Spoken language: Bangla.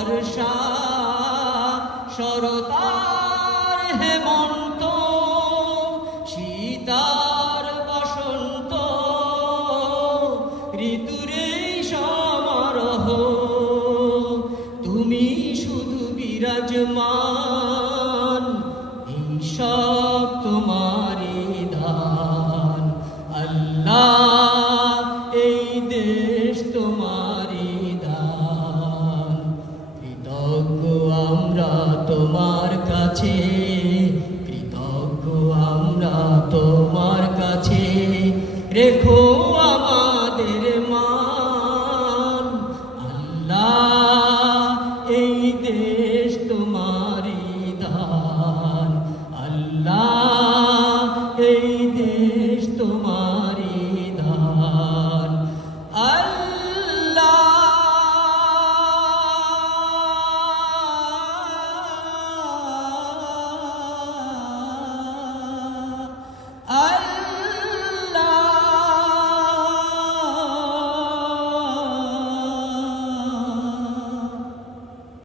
বর্ষা শরতার হেমন্ত শীতার বসন্ত ঋতুরে সমারোহ তুমি শুধু বিরাজমান এই সব তোমারই দান আল্লাহ এই দেশ তোমারই দান কৃতজ্ঞ আমরা তোমার কাছে কৃতজ্ঞ আমরা তোমার কাছে রেখো আমাদের মান আল্লাহ এই দেশ তোমারই দান আল্লাহ এই দেশ তোমার